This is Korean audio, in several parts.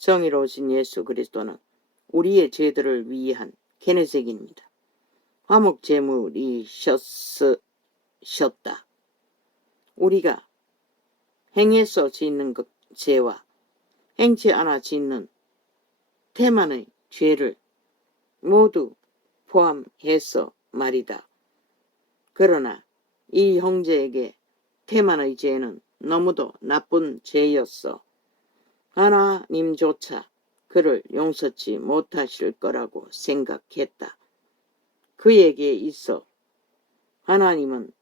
정의로우신 예수 그리스도는 우리의 죄들을 위한 케네색입니다. 화목 제물이셨다. 우리가 행해서 짓는 죄와 행치 않아 짓는 태만의 죄를 모두 포함해서 말이다. 그러나 이 형제에게 태만의 죄는 너무도 나쁜 죄였어. 하나님조차 그를 용서치 못하실 거라고 생각했다. 그에게 있어 하나님은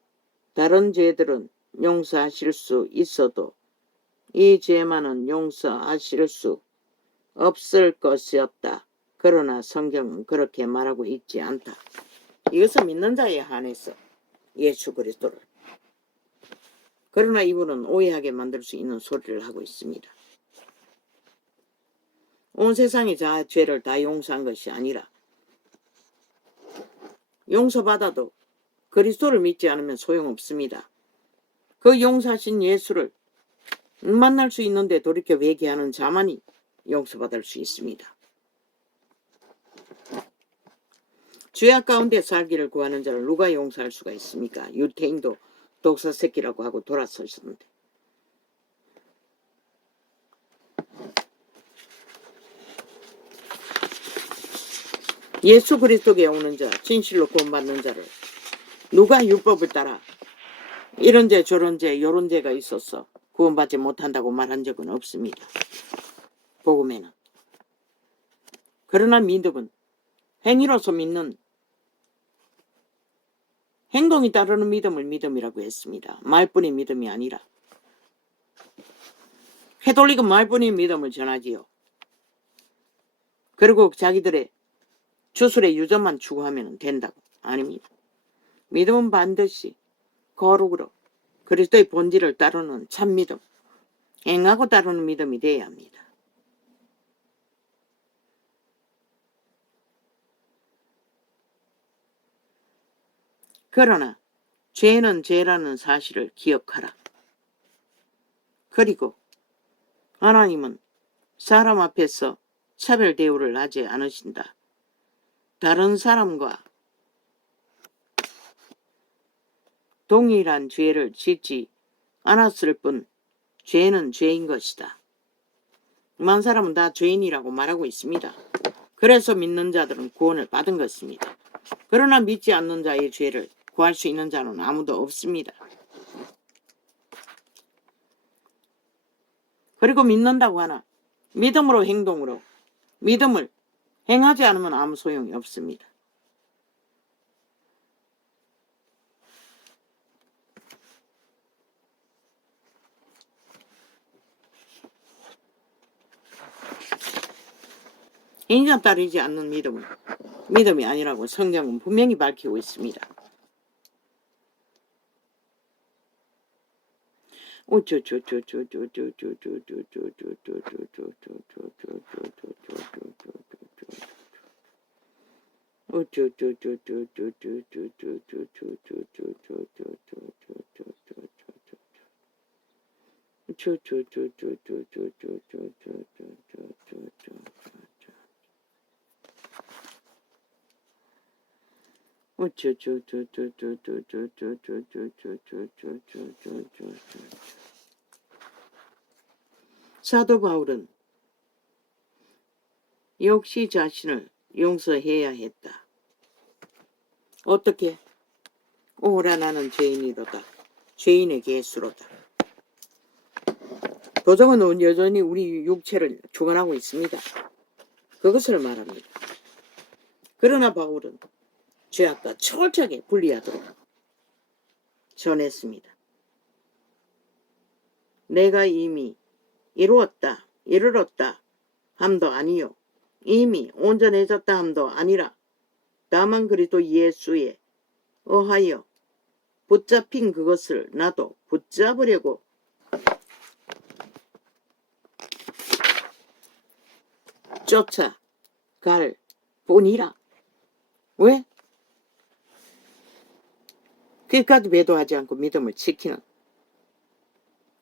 다른 죄들은 용서하실 수 있어도 이 죄만은 용서하실 수 없을 것이었다. 그러나 성경은 그렇게 말하고 있지 않다. 이것은 믿는 자에 한해서 예수 그리스도를. 그러나 이분은 오해하게 만들 수 있는 소리를 하고 있습니다. 온 세상의 죄를 다 용서한 것이 아니라 용서받아도 그리스도를 믿지 않으면 소용없습니다. 그 용서하신 예수를 만날 수 있는데 돌이켜 회개하는 자만이 용서받을 수 있습니다. 죄악 가운데 살기를 구하는 자를 누가 용서할 수가 있습니까? 유태인도 독사 새끼라고 하고 돌아서셨는데. 예수 그리스도께 오는 자, 진실로 구원받는 자를 누가 율법을 따라 이런 죄 저런 죄 요런 죄가 있어서 구원받지 못한다고 말한 적은 없습니다. 복음에는. 그러나 믿음은 행위로서 믿는, 행동이 따르는 믿음을 믿음이라고 했습니다. 말뿐인 믿음이 아니라. 해돌리고 말뿐인 믿음을 전하지요. 그리고 자기들의 주술의 유전만 추구하면 된다고. 아닙니다. 믿음은 반드시 거룩으로 그리스도의 본질을 따르는 참 믿음, 행하고 따르는 믿음이 되어야 합니다. 그러나 죄는 죄라는 사실을 기억하라. 그리고 하나님은 사람 앞에서 차별 대우를 하지 않으신다. 다른 사람과 동일한 죄를 짓지 않았을 뿐 죄는 죄인 것이다. 만 사람은 다 죄인이라고 말하고 있습니다. 그래서 믿는 자들은 구원을 받은 것입니다. 그러나 믿지 않는 자의 죄를 구할 수 있는 자는 아무도 없습니다. 그리고 믿는다고 하나 믿음으로 행동으로 믿음을 행하지 않으면 아무 소용이 없습니다. 인정 따르지 않는 믿음은 믿음이 아니라고 성경은 분명히 밝히고 있습니다. 사도 바울은 역시 자신을 용서해야 했다. 어떻게? 오라 나는 죄인이로다. 죄인의 개수로다. 도적은 여전히 우리 육체를 주관하고 있습니다. 그것을 말합니다. 그러나 바울은 죄악과 철저하게 분리하도록 전했습니다. 내가 이미 이루었다, 이르렀다 함도 아니요. 이미 온전해졌다 함도 아니라 다만 그리스도 예수에 의하여 붙잡힌 그것을 나도 붙잡으려고 쫓아갈 뿐이라. 왜? 끝까지 배도하지 않고 믿음을 지키는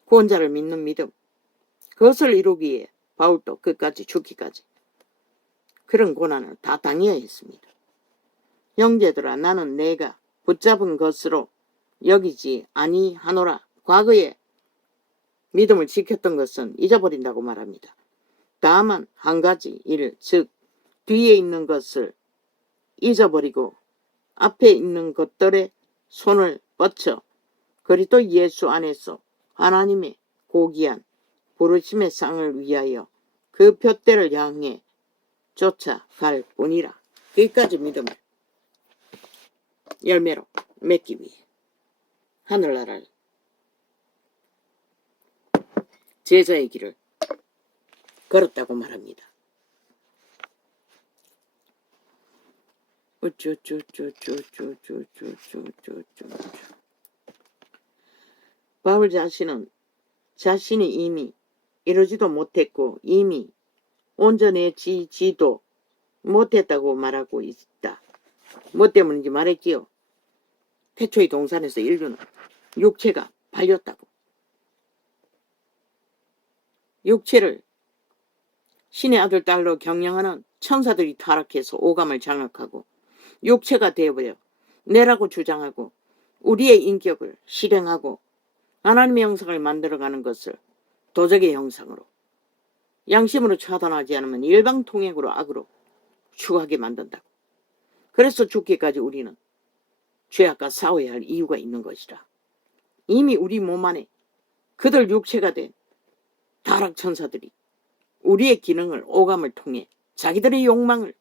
구원자를 믿는 믿음. 그것을 이루기에 바울도 끝까지 죽기까지 그런 고난을 다 당해야 했습니다. 형제들아, 나는 내가 붙잡은 것으로 여기지 아니하노라. 과거에 믿음을 지켰던 것은 잊어버린다고 말합니다. 다만 한 가지 일, 즉 뒤에 있는 것을 잊어버리고 앞에 있는 것들에 손을 뻗쳐 그리스도 예수 안에서 하나님의 고귀한 부르심의 상을 위하여 그 표대를 향해 쫓아갈 뿐이라. 여기까지 믿음을 열매로 맺기 위해 하늘나라를 제자의 길을 걸었다고 말합니다. 바울 자신은 자신이 이미 이루지도 못했고 이미 온전해지지도 못했다고 말하고 있다. 뭐 때문인지 말했지요. 태초의 동산에서 인류는 육체가 발렸다고. 육체를 신의 아들 딸로 경영하는 천사들이 타락해서 오감을 장악하고 육체가 되어버려 내라고 주장하고 우리의 인격을 실행하고 하나님의 형상을 만들어가는 것을 도적의 형상으로 양심으로 차단하지 않으면 일방통행으로 악으로 추구하게 만든다고. 그래서 죽기까지 우리는 죄악과 싸워야 할 이유가 있는 것이라. 이미 우리 몸 안에 그들 육체가 된 타락천사들이 우리의 기능을 오감을 통해 자기들의 욕망을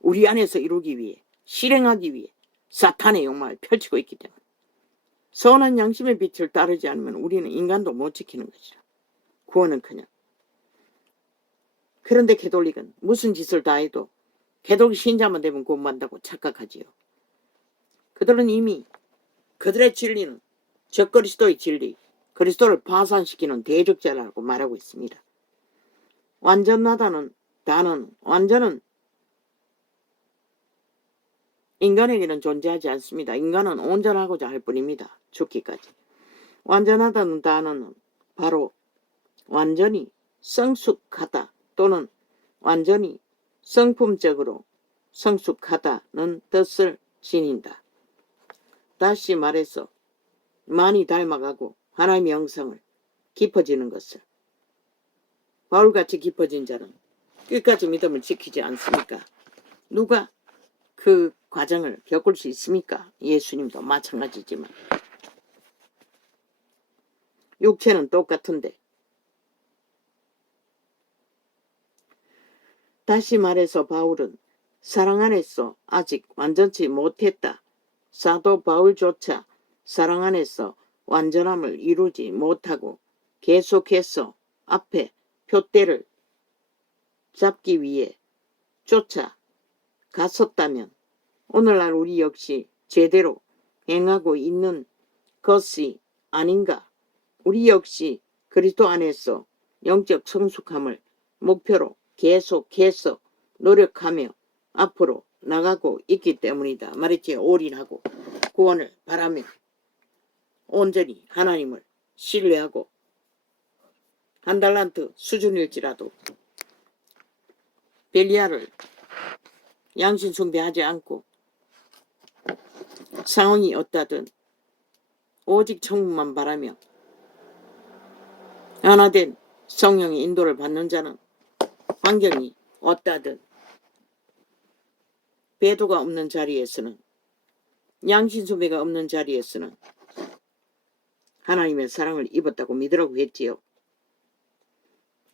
우리 안에서 이루기 위해 실행하기 위해 사탄의 욕망을 펼치고 있기 때문에 선한 양심의 빛을 따르지 않으면 우리는 인간도 못 지키는 것이라. 구원은커녕. 그런데 개돌릭은 무슨 짓을 다 해도 개돌릭 신자만 되면 구원받는다고 착각하지요. 그들은 이미 그들의 진리는 적그리스도의 진리, 그리스도를 파산시키는 대적자라고 말하고 있습니다. 완전하다는 단어는 완전은 인간에게는 존재하지 않습니다. 인간은 온전하고자 할 뿐입니다. 죽기까지. 완전하다는 단어는 바로 완전히 성숙하다 또는 완전히 성품적으로 성숙하다는 뜻을 지닌다. 다시 말해서 많이 닮아가고 하나님의 형상을 깊어지는 것을. 바울같이 깊어진 자는 끝까지 믿음을 지키지 않습니까? 누가 그 과정을 겪을 수 있습니까? 예수님도 마찬가지지만. 육체는 똑같은데. 다시 말해서 바울은 사랑 안에서 아직 완전치 못했다. 사도 바울조차 사랑 안에서 완전함을 이루지 못하고 계속해서 앞에 표대를 잡기 위해 쫓아갔었다면 오늘날 우리 역시 제대로 행하고 있는 것이 아닌가. 우리 역시 그리스도 안에서 영적 성숙함을 목표로 계속해서 노력하며 앞으로 나가고 있기 때문이다. 말했지. 올인하고 구원을 바라며 온전히 하나님을 신뢰하고 한 달란트 수준일지라도 벨리알을 양신 숭배하지 않고 상황이 어떠든 오직 천국만 바라며 하나된 성령의 인도를 받는 자는 환경이 어떠든 배도가 없는 자리에서는 양신 숭배가 없는 자리에서는 하나님의 사랑을 입었다고 믿으라고 했지요.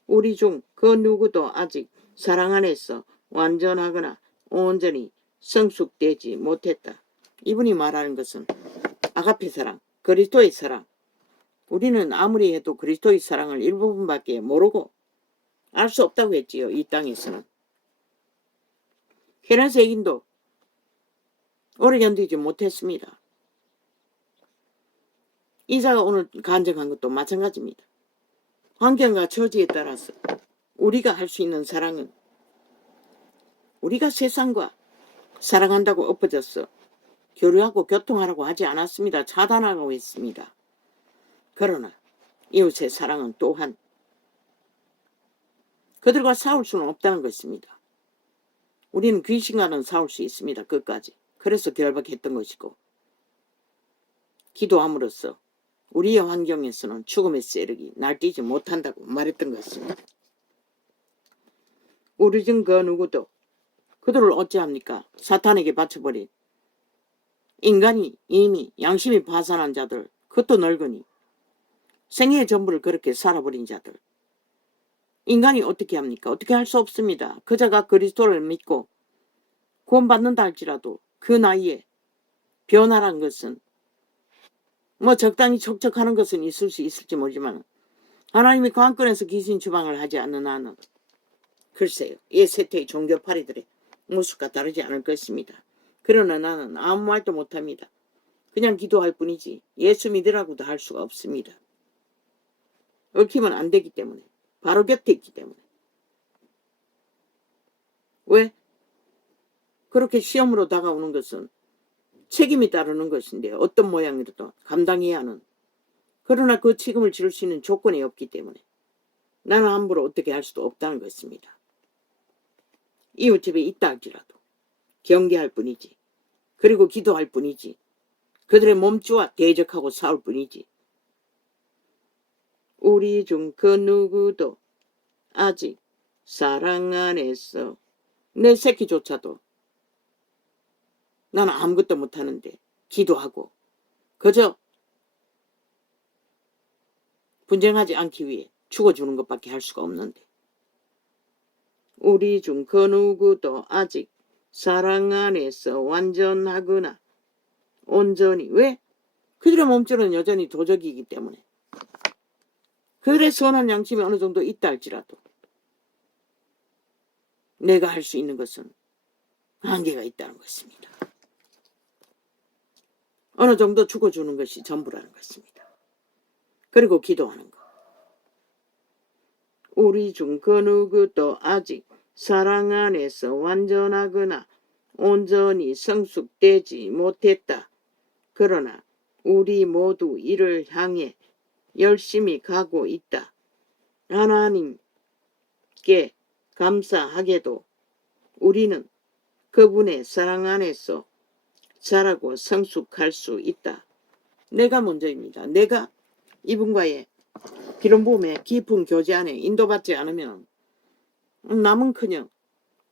우리 중 그 누구도 아직 사랑 안에서 완전하거나 온전히 성숙되지 못했다. 이분이 말하는 것은 아가페 사랑, 그리스도의 사랑. 우리는 아무리 해도 그리스도의 사랑을 일부분밖에 모르고 알 수 없다고 했지요. 이 땅에서는. 헤라세인도 오래 견디지 못했습니다. 이사가 오늘 간증한 것도 마찬가지입니다. 환경과 처지에 따라서 우리가 할 수 있는 사랑은 우리가 세상과 사랑한다고 엎어져서 교류하고 교통하라고 하지 않았습니다. 차단하라고 했습니다. 그러나 이웃의 사랑은 또한 그들과 싸울 수는 없다는 것입니다. 우리는 귀신과는 싸울 수 있습니다. 끝까지. 그래서 결박했던 것이고 기도함으로써 우리의 환경에서는 죽음의 세력이 날뛰지 못한다고 말했던 것입니다. 우리 중 그 누구도 그들을 어찌합니까? 사탄에게 바쳐버린 인간이 이미 양심이 파산한 자들, 그것도 늙으니 생애의 전부를 그렇게 살아버린 자들, 인간이 어떻게 합니까? 어떻게 할 수 없습니다. 그자가 그리스도를 믿고 구원받는다 할지라도 그 나이에 변화란 것은 뭐 적당히 척척하는 것은 있을 수 있을지 모르지만 하나님이 관건에서 귀신 추방을 하지 않는 한은 글쎄요, 이 세태의 종교파리들의 모습과 다르지 않을 것입니다. 그러나 나는 아무 말도 못합니다. 그냥 기도할 뿐이지 예수 믿으라고도 할 수가 없습니다. 얽히면 안 되기 때문에, 바로 곁에 있기 때문에. 왜? 그렇게 시험으로 다가오는 것은 책임이 따르는 것인데 어떤 모양이라도 감당해야 하는, 그러나 그 책임을 지을 수 있는 조건이 없기 때문에 나는 함부로 어떻게 할 수도 없다는 것입니다. 이웃집에 있다 할지라도 경계할 뿐이지, 그리고 기도할 뿐이지, 그들의 몸주와 대적하고 싸울 뿐이지. 우리 중 그 누구도 아직 사랑 안에서, 내 새끼조차도 나는 아무것도 못하는데 기도하고 그저 분쟁하지 않기 위해 죽어주는 것밖에 할 수가 없는데, 우리 중 그 누구도 아직 사랑 안에서 완전하거나 온전히, 왜? 그들의 몸줄은 여전히 도적이기 때문에, 그들의 선한 양심이 어느 정도 있다 할지라도 내가 할 수 있는 것은 한계가 있다는 것입니다. 어느 정도 죽어주는 것이 전부라는 것입니다. 그리고 기도하는 것. 우리 중 그 누구도 아직 사랑 안에서 완전하거나 온전히 성숙되지 못했다. 그러나 우리 모두 이를 향해 열심히 가고 있다. 하나님께 감사하게도 우리는 그분의 사랑 안에서 자라고 성숙할 수 있다. 내가 먼저입니다. 내가 이분과의 기름 부음의 깊은 교제 안에 인도받지 않으면 남은커녕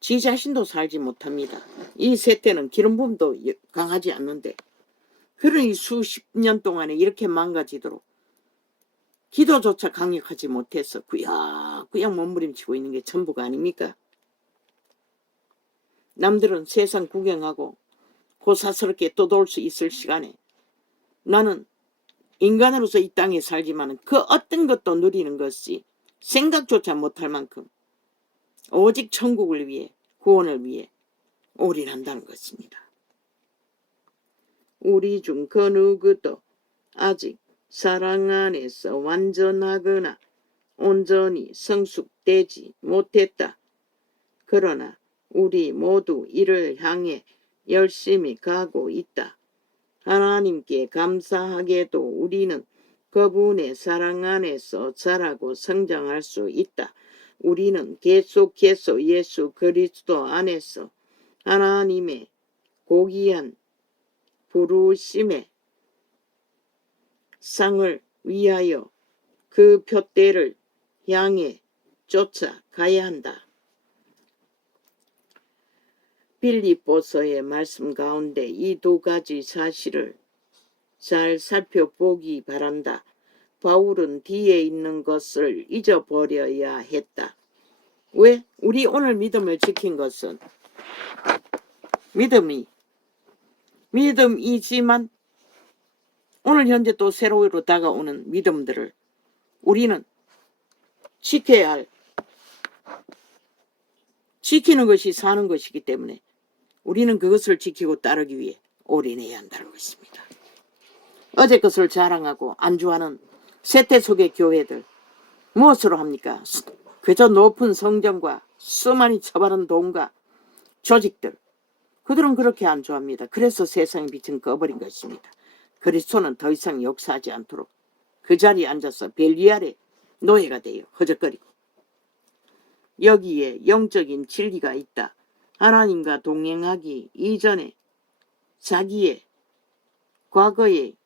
지 자신도 살지 못합니다. 이 세태는 기름 부음도 강하지 않는데, 그러니 수십 년 동안에 이렇게 망가지도록 기도조차 강력하지 못해서 구역구역 몸부림치고 있는 게 전부가 아닙니까? 남들은 세상 구경하고 고사스럽게 떠돌 수 있을 시간에 나는 인간으로서 이 땅에 살지만 그 어떤 것도 누리는 것이 생각조차 못할 만큼 오직 천국을 위해, 구원을 위해 올인한다는 것입니다. 우리 중 그 누구도 아직 사랑 안에서 완전하거나 온전히 성숙되지 못했다. 그러나 우리 모두 이를 향해 열심히 가고 있다. 하나님께 감사하게도 우리는 그분의 사랑 안에서 자라고 성장할 수 있다. 우리는 계속해서 예수 그리스도 안에서 하나님의 고귀한 부르심의 상을 위하여 그 표대를 향해 쫓아가야 한다. 빌립보서의 말씀 가운데 이 두 가지 사실을 잘 살펴보기 바란다. 바울은 뒤에 있는 것을 잊어버려야 했다. 왜? 우리 오늘 믿음을 지킨 것은 믿음이지만 오늘 현재 또 새로이로 다가오는 믿음들을 우리는 지켜야 할, 지키는 것이 사는 것이기 때문에 우리는 그것을 지키고 따르기 위해 올인해야 한다는 것입니다. 어제 것을 자랑하고 안주하는 세태 속의 교회들 무엇으로 합니까? 그저 높은 성전과 수많이 처바른 돈과 조직들, 그들은 그렇게 안주합니다. 그래서 세상의 빛은 꺼버린 것입니다. 그리스도는 더 이상 역사하지 않도록 그 자리에 앉아서 벨리 아래 노예가 되어 허적거리고, 여기에 영적인 진리가 있다. 하나님과 동행하기 이전에 자기의 과거의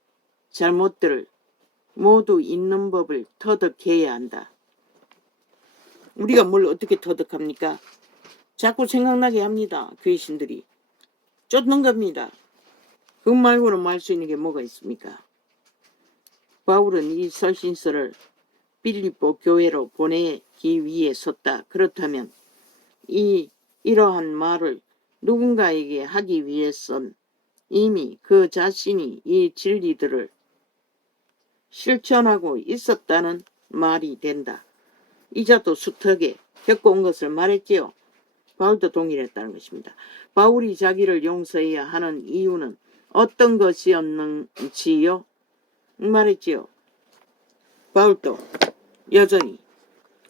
잘못들을 모두 있는 법을 터득해야 한다. 우리가 뭘 어떻게 터득합니까? 자꾸 생각나게 합니다. 귀신들이. 쫓는 겁니다. 그 말고는 말 수 있는 게 뭐가 있습니까? 바울은 이 서신서를 빌립보 교회로 보내기 위해 썼다. 그렇다면 이러한 말을 누군가에게 하기 위해선 이미 그 자신이 이 진리들을 실천하고 있었다는 말이 된다. 이자도 수특에 겪어온 것을 말했지요. 바울도 동일했다는 것입니다. 바울이 자기를 용서해야 하는 이유는 어떤 것이었는지요? 말했지요. 바울도 여전히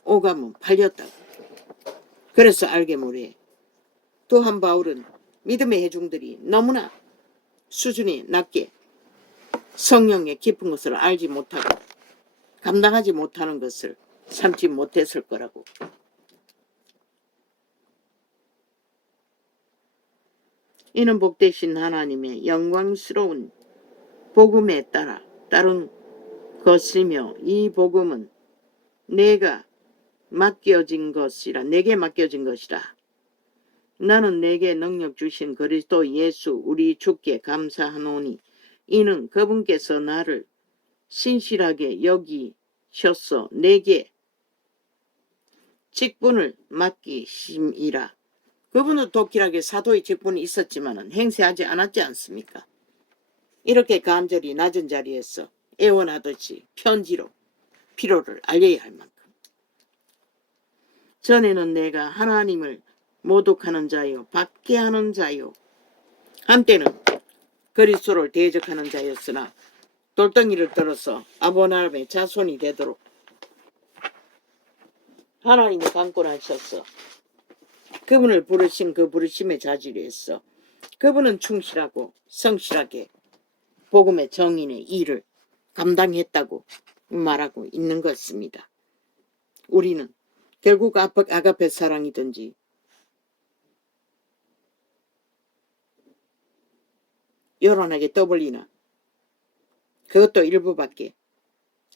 오감은 팔렸다고. 그래서 알게 모르해. 또한 바울은 믿음의 회중들이 너무나 수준이 낮게 성령의 깊은 것을 알지 못하고 감당하지 못하는 것을 참지 못했을 거라고. 이는 복되신 하나님의 영광스러운 복음에 따른 것이며 이 복음은 내게 맡겨진 것이라. 나는 내게 능력 주신 그리스도 예수 우리 주께 감사하노니 이는 그분께서 나를 신실하게 여기셔서 내게 직분을 맡기심이라. 그분은 독실하게 사도의 직분이 있었지만 행세하지 않았지 않습니까? 이렇게 간절히 낮은 자리에서 애원하듯이 편지로 필요를 알려야 할 만큼. 전에는 내가 하나님을 모독하는 자요 박해하는 자요 한때는 그리스도를 대적하는 자였으나 돌덩이를 들어서 아브라함의 자손이 되도록 하나님이 강권하셨어. 그분을 부르신 그 부르심의 자질이 있어. 그분은 충실하고 성실하게 복음의 정인의 일을 감당했다고 말하고 있는 것입니다. 우리는 결국 아가페 사랑이든지 요란하게 떠벌리나 그것도 일부밖에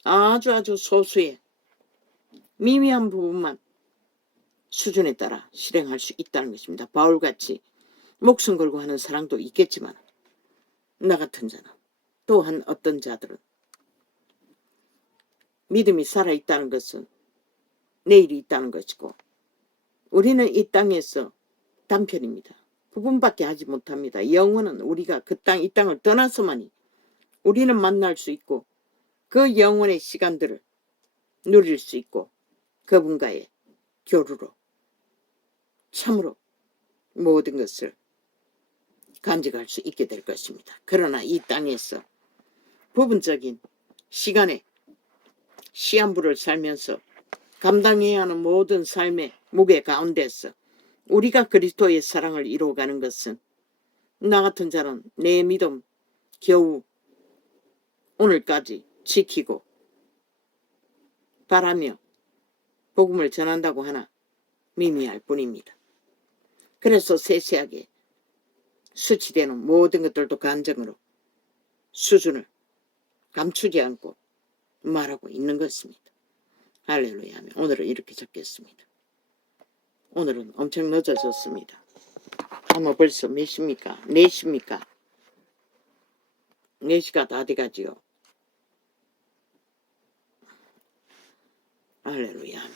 아주 소수의 미미한 부분만 수준에 따라 실행할 수 있다는 것입니다. 바울같이 목숨 걸고 하는 사랑도 있겠지만 나 같은 자는 또한 어떤 자들은 믿음이 살아있다는 것은 내일이 있다는 것이고 우리는 이 땅에서 단편입니다. 부분밖에 하지 못합니다. 영원은 우리가 이 땅을 떠나서만이 우리는 만날 수 있고 그 영원의 시간들을 누릴 수 있고 그분과의 교류로 참으로 모든 것을 간직할 수 있게 될 것입니다. 그러나 이 땅에서 부분적인 시간에 시한부를 살면서 감당해야 하는 모든 삶의 무게 가운데서 우리가 그리스도의 사랑을 이루어가는 것은 나 같은 자는 내 믿음 겨우 오늘까지 지키고 바라며 복음을 전한다고 하나 미미할 뿐입니다. 그래서 세세하게 수치되는 모든 것들도 간증으로 수준을 감추지 않고 말하고 있는 것입니다. 할렐루야 하며 오늘은 이렇게 적겠습니다. 오늘은 엄청 늦어졌습니다. 아마 벌써 몇 시입니까? 4시입니까? 4시가 다 돼가지요. 할렐루야 하며